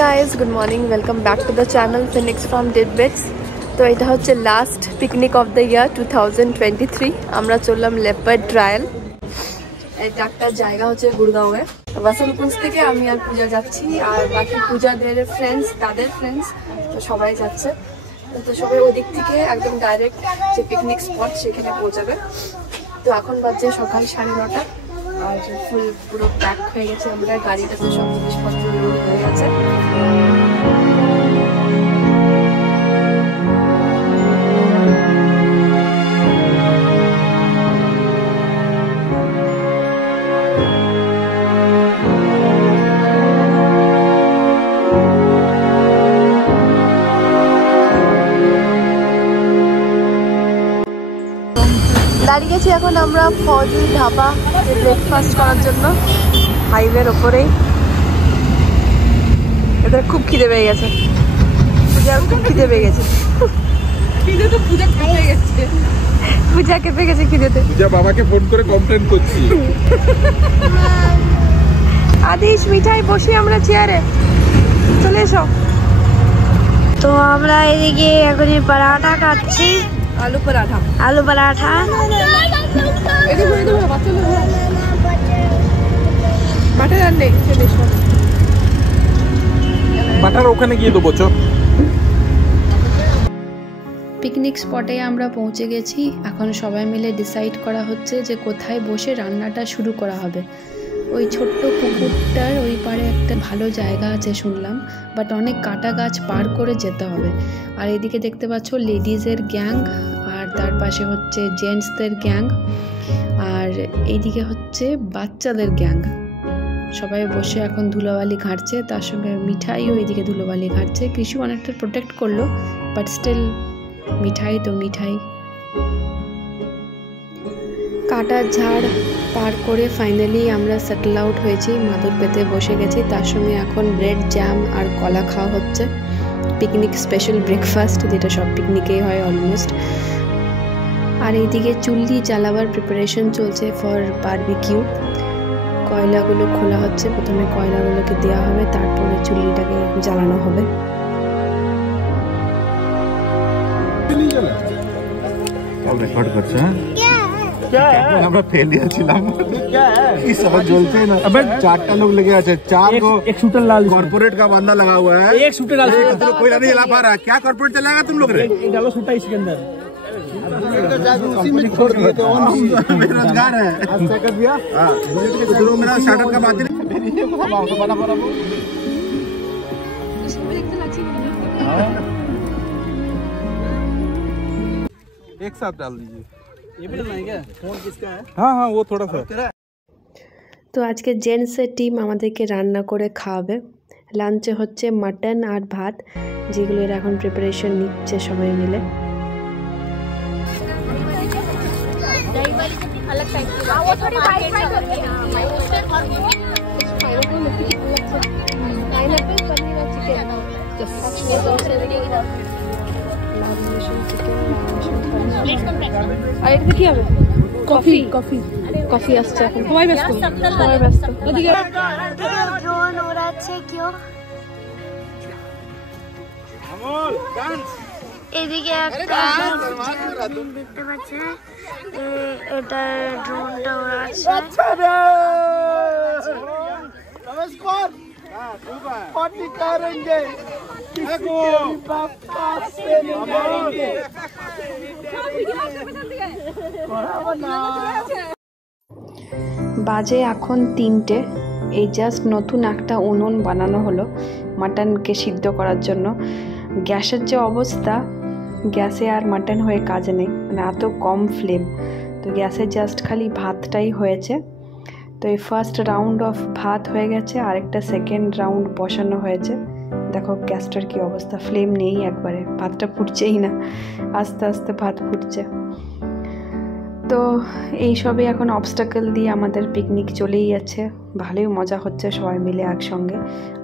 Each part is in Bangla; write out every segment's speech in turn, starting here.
guys, good morning. Welcome back to the channel Phoenix from Tidbits. তো এটা হচ্ছে last picnic of the year 2023। আমরা চললাম লেপার্ড ট্রায়াল। এটা একটা জায়গা হচ্ছে গুড়গাঁওয়ে। ওয়াসনকুঞ্জ থেকে আমি আর পূজা যাচ্ছি, আর বাকি পূজাদের ফ্রেন্ডস, তাদের ফ্রেন্ডস, তো সবাই যাচ্ছে। তো সবাই ওই দিক থেকে একদম ডাইরেক্ট যে পিকনিক স্পট সেখানে পৌঁছাবে। তো এখন বাজে সকাল 9:30 আর পুরো প্যাক হয়ে গেছে। আমরা গাড়িটাতে সব জিনিসপত্র লোড হয়ে গেছে। দাঁড়িয়ে গেছি এখন আমরা ফৌজি ধাবা ব্রেকফাস্ট করার জন্য হাইওয়ের ওপরেই। এদের খুব খিদে পেয়ে গেছে, পূজার খুব খিদে পেয়ে গেছে। পূজা কেঁপে গেছে খিদেতে। পূজা বাবাকে ফোন করে কমপ্লেন করছি। আদিশ মিঠাই বসি আমরা চেয়ারে, চলে এসো। তো আমরা এদিকে এখন পরাঠা খাচ্ছি, আলু পরাঠা। আলু পরাঠা বাটার আর নেই, চলে এসো। বাটার ওখানে গিয়ে দেবো। পিকনিক স্পটে আমরা পৌঁছে গেছি। এখন সবাই মিলে ডিসাইড করা হচ্ছে যে কোথায় বসে রান্নাটা শুরু করা হবে। ওই ছোট্ট পুকুরটার ওই পারে একটা ভালো জায়গা আছে শুনলাম, বাট অনেক কাটা গাছ পার করে যেতে হবে। আর এদিকে দেখতে পাচ্ছ লেডিজের গ্যাং, আর তার পাশে হচ্ছে জেন্টসদের গ্যাং, আর এইদিকে হচ্ছে বাচ্চাদের গ্যাং। সবাই বসে এখন ধুলোবালি ঘাঁটছে, তার সঙ্গে মিঠাইও এইদিকে ধুলোবালি ঘাঁটছে। কিছু অনেকটা প্রোটেক্ট করলো, বাট স্টিল মিঠাই তো মিঠাই। কাটার ঝাড় পার করে ফাইনালি আমরা সেটেল আউট হয়েছি, মাদুর পেতে বসে গেছি। তার সঙ্গে এখন ব্রেড জ্যাম আর কলা খাওয়া হচ্ছে। পিকনিক স্পেশাল ব্রেকফাস্ট, যেটা সব পিকনিকেই হয় অলমোস্ট। আর এইদিকে চুল্লি জ্বালাবার প্রিপারেশন চলছে ফর বারবিকিউ। কয়লাগুলো খোলা হচ্ছে, প্রথমে কয়লাগুলোকে দেওয়া হবে, তারপরে চুল্লিটাকে জ্বালানো হবে। রেকর্ড করছে আমরা ফেলিয়া ছিলাম, इस समय जलते हैं ना। अबे 4 लोग लगे हैं, 4 को एक शूटर लाल कॉर्पोरेट का बंदा लगा हुआ है, एक शूटर लाल कोई नहीं जला पा रहा। क्या कॉर्पोरेट चलाएगा तुम लोग? डालो शूटर इसके अंदर, उसी में छोड़ दिए तो बेरोजगार है। मेरा स्टार्टअप का बात एक साथ डाल दीजिए। ये भी डलना है क्या? फोन किसका है? हाँ हाँ वो थोड़ा सा। তো আজকে জেন্টসের টিম আমাদেরকে রান্না করে খাওয়াবে। লাঞ্চে হচ্ছে মাটন আর ভাত, যেগুলো এরা এখন প্রিপারেশন নিচ্ছে সবাই মিলে। আর এটা কি হবে? কফি কফি কফি আসছে এখন। সবাই ব্যস্ত, সবাই ব্যস্ত। ওদিকে ড্রোন ওড়াচ্ছে কেউ, এদিকে একটা দেখতে পাচ্ছে, এটা ড্রোনটা ওড়াচ্ছে। नमस्कार, पार्टी करेंगे, বাজে এখন 3টে। এই জাস্ট নতুন একটা উনুন বানানো হলো মাটনকে সিদ্ধ করার জন্য। গ্যাসের যে অবস্থা, গ্যাসে আর মাটন হয়ে কাজ নেই, মানে এত কম ফ্লেম। তো গ্যাসে জাস্ট খালি ভাতটাই হয়েছে। তো এই ফার্স্ট রাউন্ড অফ ভাত হয়ে গেছে, আরেকটা সেকেন্ড রাউন্ড বসানো হয়েছে। দেখো গ্যাসটার কি অবস্থা, ফ্লেম নেই একবারে, ভাতটা ফুটছেই না, আস্তে আস্তে ভাত ফুটছে। তো এইসবই এখন অবস্টাকেল দিয়ে আমাদের পিকনিক চলেই যাচ্ছে। ভালোই মজা হচ্ছে সবাই মিলে একসঙ্গে।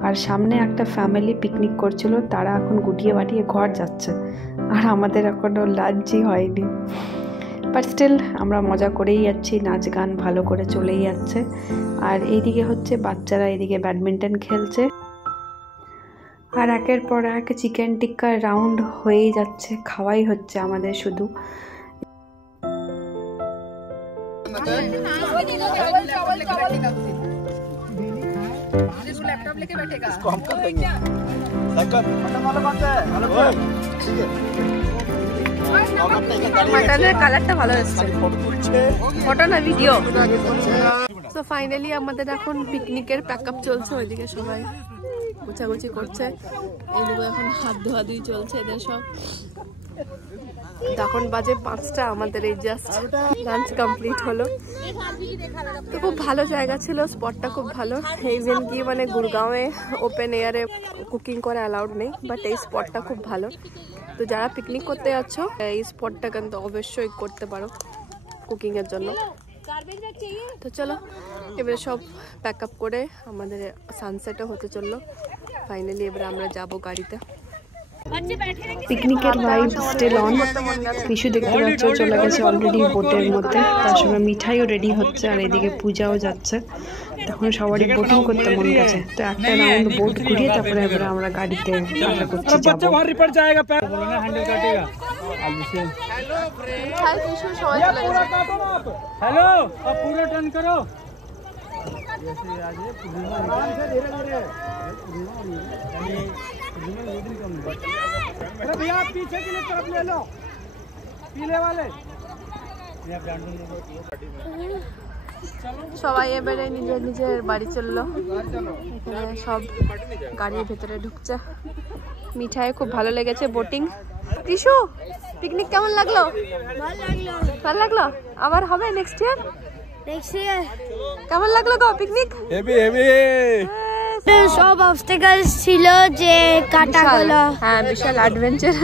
আর সামনে একটা ফ্যামিলি পিকনিক করছিল, তারা এখন গুটিয়ে বাটিয়ে ঘর যাচ্ছে, আর আমাদের এখনও লাঞ্চই হয়নি। বাট স্টিল আমরা মজা করেই যাচ্ছি, নাচ গান ভালো করে চলেই যাচ্ছে। আর এইদিকে হচ্ছে বাচ্চারা এদিকে ব্যাডমিন্টন খেলছে। আর একের পর এক চিকেন টিক্কার রাউন্ড হয়েই যাচ্ছে, খাওয়াই হচ্ছে আমাদের শুধু। মাটনের কালারটা ভালো এসেছে, ফটো না ভিডিও। তো ফাইনালি আমাদের এখন পিকনিকের প্যাকআপ চলছে, ওইদিকে সবাই গোছাগুছি করছে, এইদিকে এখন হাত ধোয়াধুয়ি চলছে এদের সব। এখন বাজে 5টা, আমাদের এই জাস্ট লাঞ্চ কমপ্লিট হলো। তো খুব ভালো জায়গা ছিল, স্পটটা খুব ভালো। ইভেন কি মানে গুরগাঁওয়ে ওপেন এয়ারে কুকিং করা অ্যালাউড নেই, বাট এই স্পটটা খুব ভালো। তো যারা পিকনিক করতে যাচ্ছ এই স্পটটা কিন্তু অবশ্যই করতে পারো কুকিং এর জন্য। তো চলো এবারে সব প্যাক আপ করে আমাদের সানসেটও হতে চললো। ফাইনালি এবারে আমরা যাব গাড়িতে। পিকনিকের ভাইব স্টিল অন। কিছু দেখতে পাচ্ছ চলে গেছে অলরেডি বোটের মধ্যে, তার সঙ্গে মিঠাইও রেডি হচ্ছে, আর এদিকে পূজাও যাচ্ছে। তখন সবারই বোটিং করতে মন গেছে, তো একটা রাউন্ড বোট ঘুরিয়ে তারপরে এবারে আমরা গাড়িতে আশা করছি যাবো। हेलो अब पूरा टर्न करो। अरे भैया आप पीछे की तरफ ले लो, पीले वाले। সবাই এবারে নিজের নিজের বাড়ি চললো। এখানে সব গাড়ির ভেতরে ঢুকছে। মিঠাই খুব ভালো লেগেছে বোটিং। কৃষু পিকনিক কেমন লাগলো? ভালো লাগলো, আবার হবে নেক্সট ইয়ার। কেমন লাগলো গো পিকনিক? Heavy heavy. সব অবস্টাকলস ছিল যে কাটাগুলো, হ্যাঁ বিশাল অ্যাডভেঞ্চার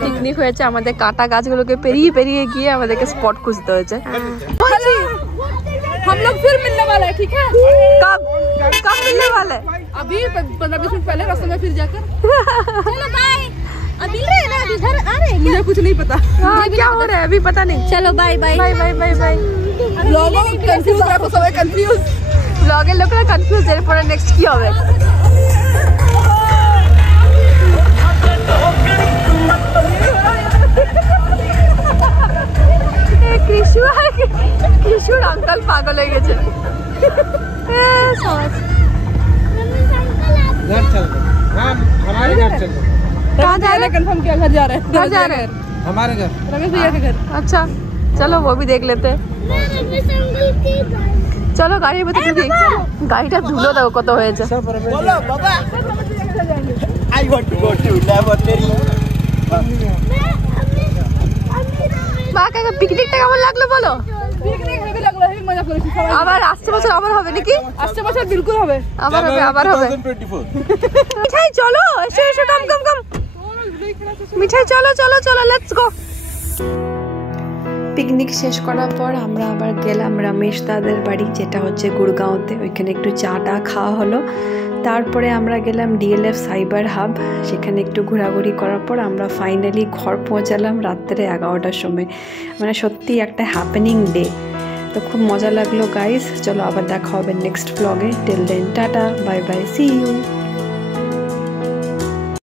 পিকনিক হয়েছে আমাদের। কাটা গাছগুলোকে পেরিয়ে পেরিয়ে গিয়ে আমাদেরকে স্পট খুঁজতে হয়েছে। हम लोग फिर मिलने वाले हैं, ठीक है? कब कब मिलने वाले? अभी 15-20 मिनट पहले, रास्ते में फिर जाकर। चलो बाय। अभी रहे ना, अभी घर आ रहे हैं। मुझे कुछ नहीं पता क्या हो रहा है, अभी पता नहीं। चलो bye bye bye bye bye bye. ব্লগও কনফিউজ, রাখো সবাই কনফিউজ। ব্লগের লোকরা কনফিউজ, এরপরে নেক্সট কি হবে। কৃষুর আঙ্কাল পাগল হয়ে গেছে। हमारे घर चल। कहाँ जा रहे हैं? कंफर्म किया, घर जा रहे हैं। घर जा रहे हैं हमारे घर, रमेश भैया के घर। अच्छा चलो वो भी देख लेते हैं। চলো গাড়ির ভেতরে ঢুকি। গাড়িটা ধুলো দাও কত হয়েছে। बोलो बाबा I want to go to laboratory। মা কাকা পিকনিকটা কেমন লাগলো বলো? পিকনিক হেভি লাগলো, হেভি মজা করেছি সবাই। আবার আসছে বছর আবার হবে নাকি? আসছে বছর বিলকুল হবে, আবার হবে, আবার হবে। 2024। মিঠাই চলো, এসো এসো, কাম কাম কাম। মিঠাই চলো চলো চলো, লেটস গো। পিকনিক শেষ করার পর আমরা আবার গেলাম রমেশ দাদের বাড়ি, যেটা হচ্ছে গুড়গাঁওতে। ওইখানে একটু চা খাওয়া হলো। তারপরে আমরা গেলাম ডিএলএফ সাইবার হাব, সেখানে একটু ঘোরাঘুরি করার পর আমরা ফাইনালি ঘর পৌঁছালাম রাত্রে 11টার সময়। মানে সত্যি একটা হ্যাপেনিং ডে। তো খুব মজা লাগলো গাইস। চলো আবার দেখা হবে নেক্সট ব্লগে। Till then tata, bye bye, see you.